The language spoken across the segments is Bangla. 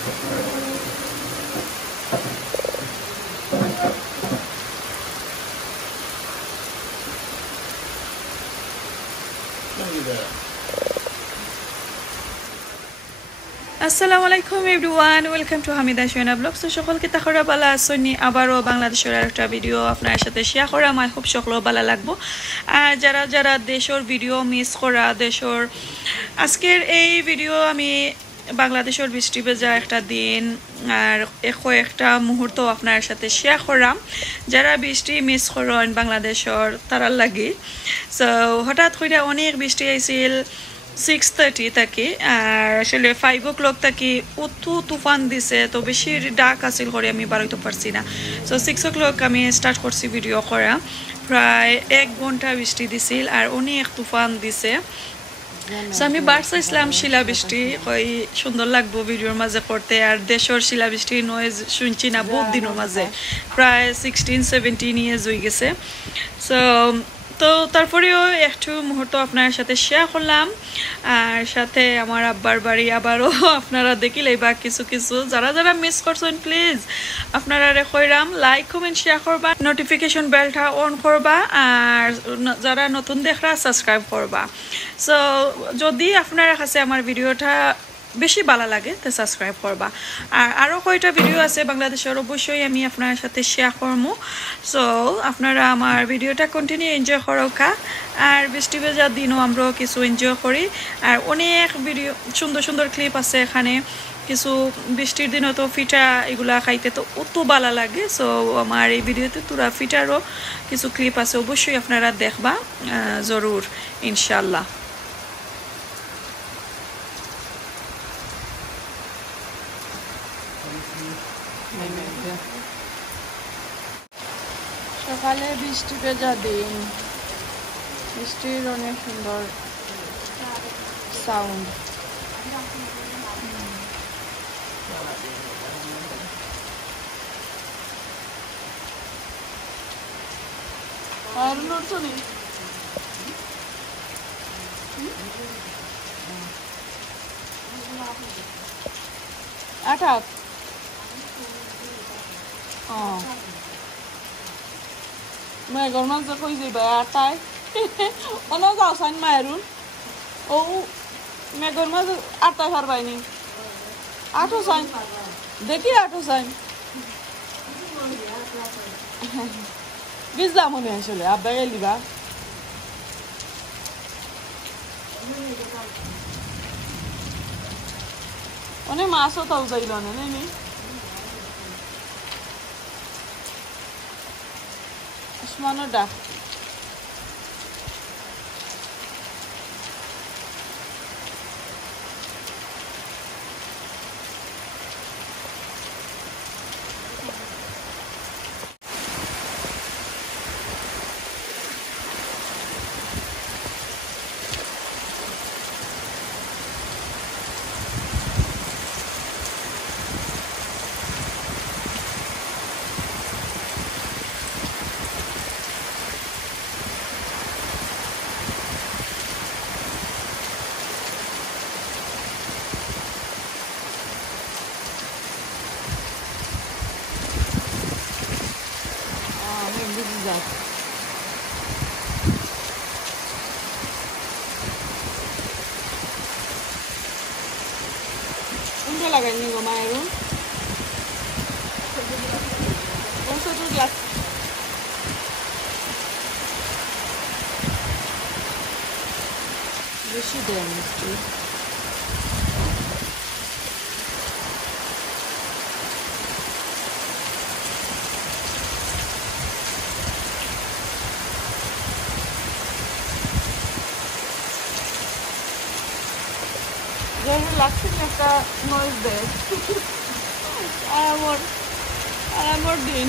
আসসালামু আলাইকুম everyone, welcome to Hamida blogs. তো সকলকে তাহরা ভালো আসনি, আবারও বাংলাদেশের একটা ভিডিও আপনার সাথে শেয়ার করা আমার খুব সকল ভালো লাগবো। আর যারা যারা দেশের ভিডিও মিস করা দেশের, আজকের এই ভিডিও আমি বাংলাদেশের বৃষ্টি ভেজা একটা দিন আর একটা মুহূর্ত আপনার সাথে শেয়ার করাম। যারা বৃষ্টি মিস করেন বাংলাদেশের তারার লাগে। সো হঠাৎ করে অনেক বৃষ্টি আইছিল 6:30 থাকি, আর আসলে 5 o'clock থাকি অতু তুফান দিছে, তো বেশি ডাক আসিল করে আমি বাড়াইতে পারছি না। সো 6 o'clock আমি স্টার্ট করছি ভিডিও করা। প্রায় 1 ঘন্টা বৃষ্টি দিছিল আর অনেক তুফান দিছে। সো আমি বার চাইছিলাম শিলাবৃষ্টি, ওই সুন্দর লাগবো ভিডিওর মাঝে করতে। আর দেশের শিলাবৃষ্টি নয়েজ শুনছি না বহুত দিনের মাঝে, প্রায় 16-17 ইয়ার্স হয়ে গেছে। সো তো তারপরেও একটু মুহূর্ত আপনার সাথে শেয়ার করলাম। আর সাথে আমার আব্বার বাড়ি আবারও আপনারা দেখিলেই বা কিছু কিছু যারা যারা মিস করছেন প্লিজ আপনারা কইরাম লাইক কমেন্ট শেয়ার করবা, নোটিফিকেশন বেলটা অন করবা, আর যারা নতুন দেখরা সাবস্ক্রাইব করবা। সো যদি আপনারা কাছে আমার ভিডিওটা বেশি ভালো লাগে তো সাবস্ক্রাইব করবা। আর আরও কয়টা ভিডিও আছে বাংলাদেশের, অবশ্যই আমি আপনার সাথে শেয়ার করবো। সো আপনারা আমার ভিডিওটা কন্টিনিউ এনজয় করোকা। আর বৃষ্টি ভেজার দিনও আমরাও কিছু এনজয় করি। আর অনেক ভিডিও সুন্দর সুন্দর ক্লিপ আছে এখানে। কিছু বৃষ্টির দিনও তো ফিটা এগুলা খাইতে তো অত ভালো লাগে। সো আমার এই ভিডিওতে তোরা ফিটারও কিছু ক্লিপ আছে, অবশ্যই আপনারা দেখবা জরুর ইনশাল্লাহ। সকালে বৃষ্টি ভেজা দিন, বৃষ্টির অনেক সুন্দর সাউন্ড। আর নড়ছনি আঠাত মেঘর মাঝে কই যাইবা আটাই অন যাও সাইন মায়েরুন ও মেঘর মাঝে আটাই পারবাইনি আঠো সাইন দেখি আঠো সাইন বিজলা মনে আসলে আব্বা গেলিবা অনেক মাছও তাও যাইল না নেই আসমানো ডাক লাগাইনি গো মায়ের বেশি দেয় মিষ্টি। লাগছে একটা নয়েজ দেয় আর আমার দিন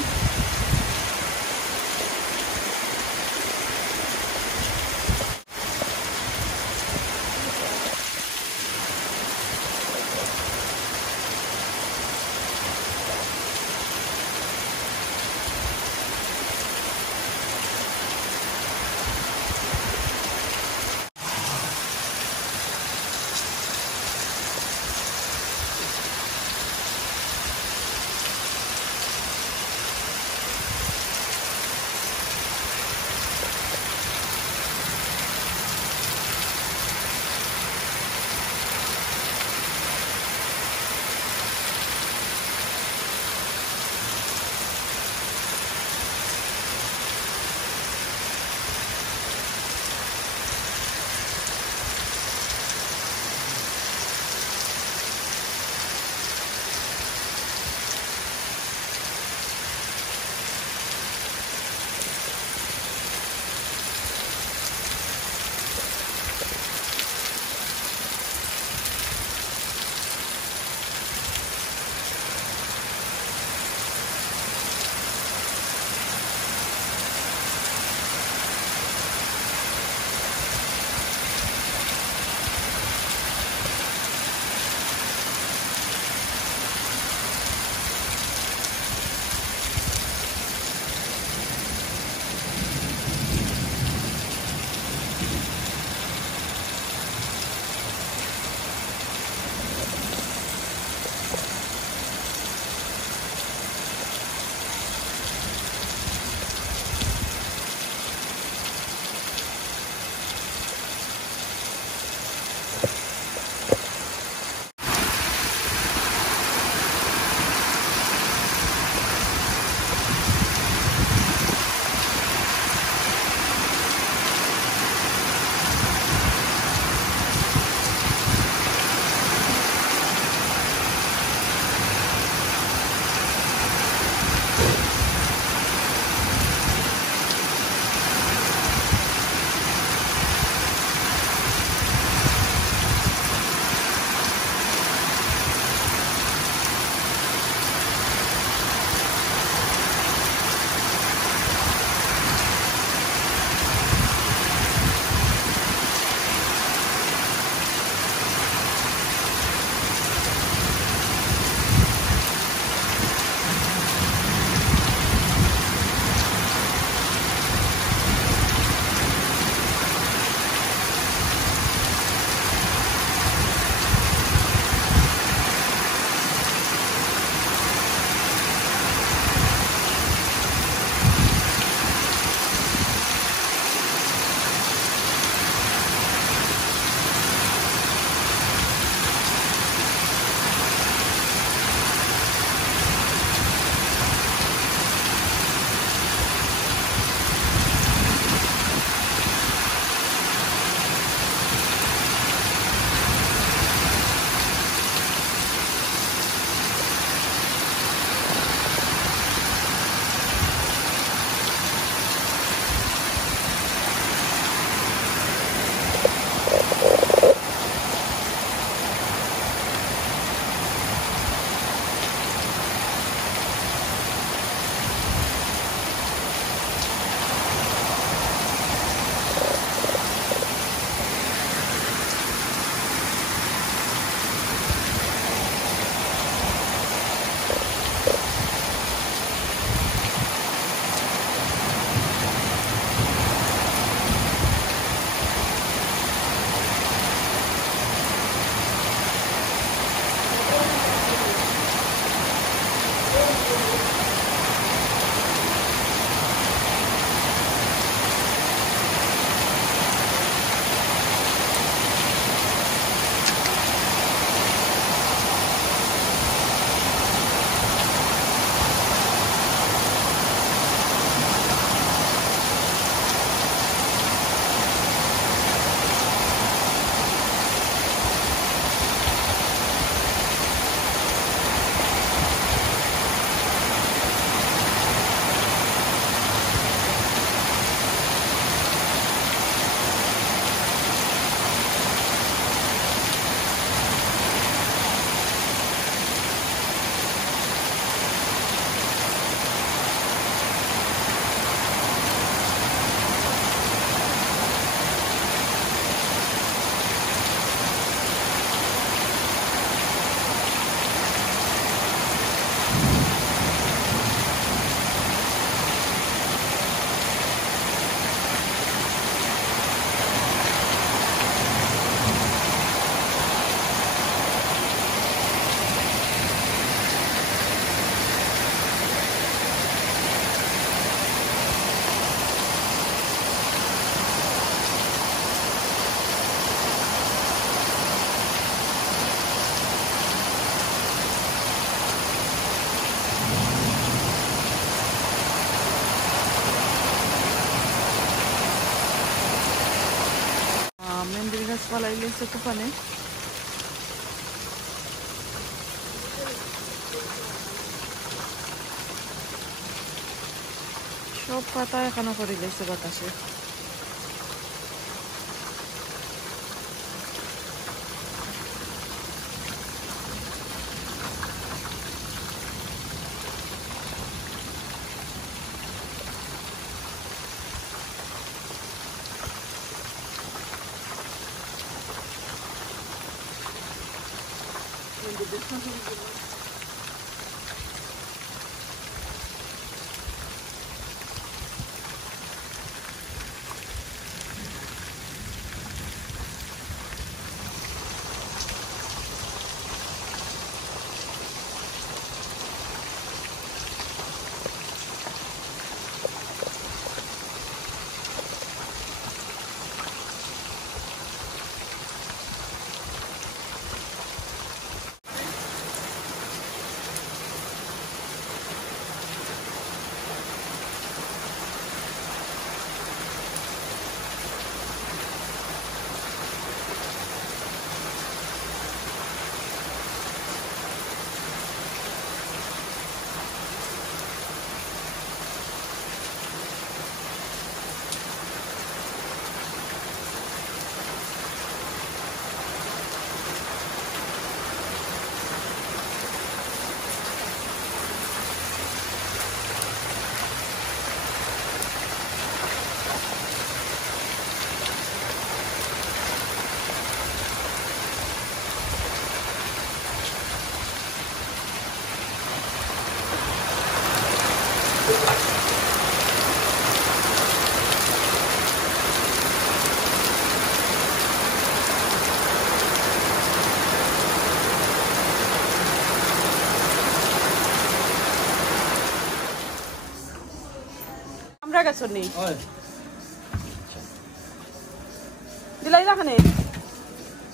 পালাইলে সে তুফানে সব পাতা এখানে করে লেছে বাতাসে আমরা গেছ নি দিলাই রাখনে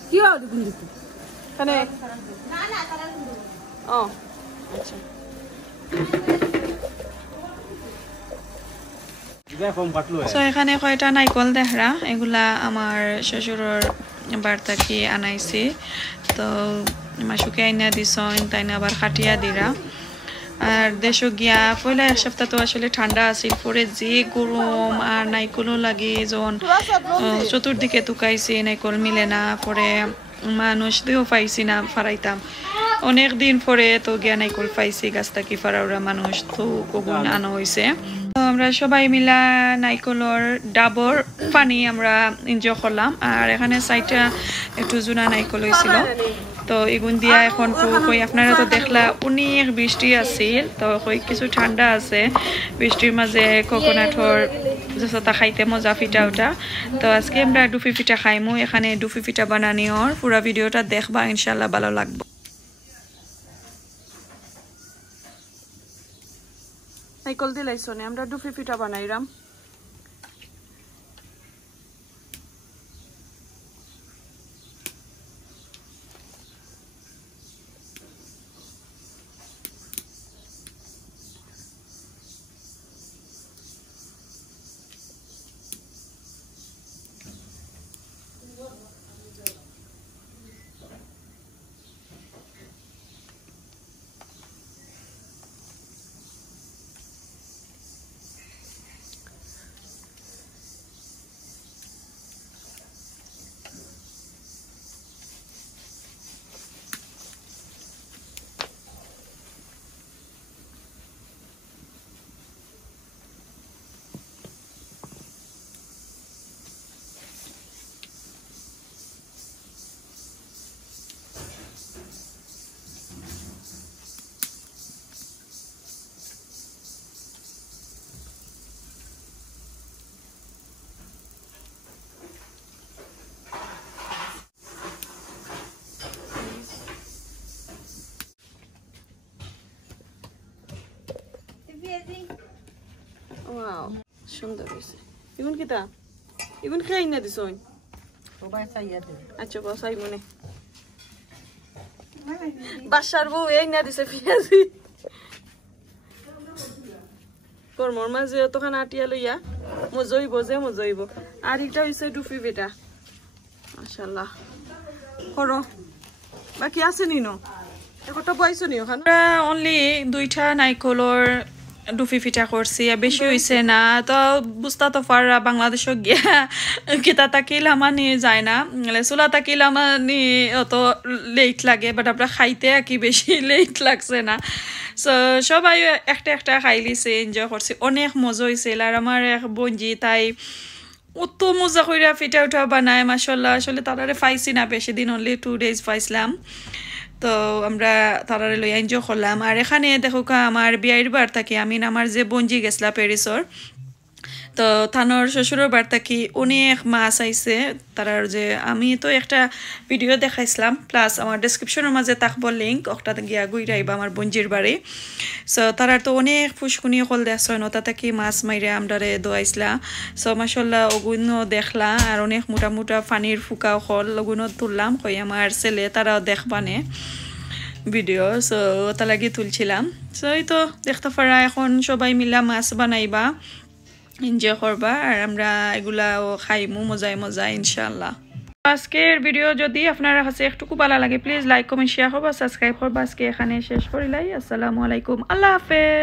কি হবে গুন্দিতে কানে না না তারা ও আচ্ছা সো এখানে কয়টা নাইকল দেহরা এগুলা আমার শ্বশুরের বার্তা কি আনাইছি তো মাসুকে আইনা দিছন তাইনা আবার খাটিয়া দিরা আর দেশ গিয়া পয়লা এক সপ্তাহ তো আসলে ঠান্ডা আছিল পরে যে গরম আর নাইকলও লাগে যখন চতুর্দিকে তুকাইছি নাইকল মিলে না পরে মানুষ দিয়েও পাইছি না ফারাইতাম অনেক দিন পরে তো গিয়া নাইকল পাইছি গাছ থাকি ফারাউরা মানুষ তো কগুন আনা হয়েছে আমরা সবাই মিলা নাইকলর ডাবর পানি আমরা এনজয় করলাম আর এখানে সাইডটা একটু জুনা নাইকল হয়েছিল তো এগুন দিয়া এখন কই আপনারা তো দেখলা অনেক বৃষ্টি আছিল তো কই কিছু ঠান্ডা আছে বৃষ্টির মাঝে কোকোনাটর জসতা খাইতে মজা পিঠা ওটা তো আজকে আমরা ডুফি পিঠা খাইমু এখানে ডুফি পিঠা বানানিওর পুরো ভিডিওটা দেখবা ইনশাআল্লাহ ভালো লাগবে নাইকল দিলাইছো নে আমরা ডুফি পিঠা বানাইরাম Wow, সুন্দর হইছে ইগুন কিটা ইগুন খাই না দিছন সবাই চাইয়া দে আচ্ছা বসাই মনে বাসার বউ এই না দিছে পিয়াজি কর্মর মাঝে তখন আটিয়া লইয়া মজইব যে মজইব আর এটা হইছে ডুফি বেটা মাশাআল্লাহ করো বাকি আছে নিনো একটা বয়স নিও খান অনলি দুইটা নাইকলর ডুফি পিঠা করছি বেশি হইছে না তো বুঝতা তো পারা বাংলাদেশে গিয়া কিতা তাকিলা মানে যায় না চুলা তাকিলা মানে অত লেট লাগে বাট আমরা খাইতে কি বেশি লেট লাগছে না সো সবাই একটা একটা খাই লিছে এনজয় করছি অনেক মজা হয়েছিল আর আমার এক বঞ্জি তাই অত মজা কইরা পিঠা উঠা বানায় মাশাআল্লাহ আসলে তারারে পাইছি না বেশি দিন অনলি 2 days পাইছিলাম তো আমরা তারারে লই এনজয় করলাম আর এখানে দেখো আমার বিয়ের বার থাকি আমি আমার যে বঞ্জি গেছলা প্যারিসর তো থানোর শ্বশুরের বার থাকি অনেক মাছ আইছে তারার যে আমি তো একটা ভিডিও দেখাইছিলাম প্লাস আমার ডেসক্রিপশনের মাঝে থাকবো লিঙ্ক ওটা গিয়া গুইরা আইবা আমার বঞ্জির বাড়ি সো তারার তো অনেক ফুসকুনি হল দেখছেন ওটা থেকে মাছ মাইরে আমরারে দোয়াইছিলা সো মাশাআল্লাহ ওগুনো দেখলা আর অনেক মোটা মোটা পানির ফুকা হল ওগুনো তুললাম কই আমার ছেলে তারাও দেখবানে ভিডিও সো ওটা লাগি তুলছিলাম সো এই তো দেখতে পারা এখন সবাই মিলা মাছ বানাইবা এনজয় করবা আর আমরা এগুলাও খাইমু মজায় মজায় ইনশাআল্লাহ আজকের ভিডিও যদি আপনারা কাছে একটুকু ভালো লাগে প্লিজ লাইক কমেন্ট শেয়ার করবা সাবস্ক্রাইব করবা আজকে এখানে শেষ করিলাই আসসালামু আলাইকুম আল্লাহ হাফেজ